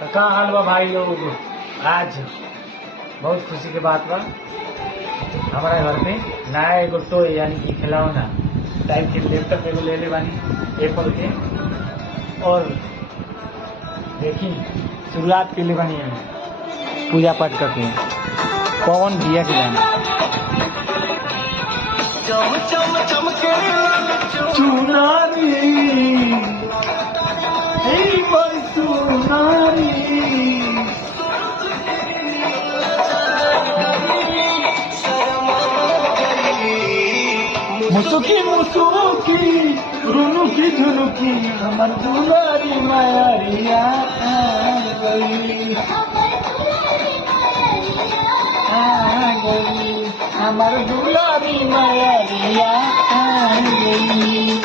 तो कहाँ हाल बा भाई लोग। आज बहुत खुशी की बात बा, हमारा घर पे नया एगो टॉय यानी कि खिलौना टाइप के लैपटॉप एगो ले ले बानी एप्पल के। और देखी शुरुआत के लिए बानी पूजा पाठ करके कौन दिया के जाना चुनारी मुसुकी मुसुकी रुनुकी झुनुकी हमर दुलारी मायारिया गई हमर दुलारी मायारिया गई।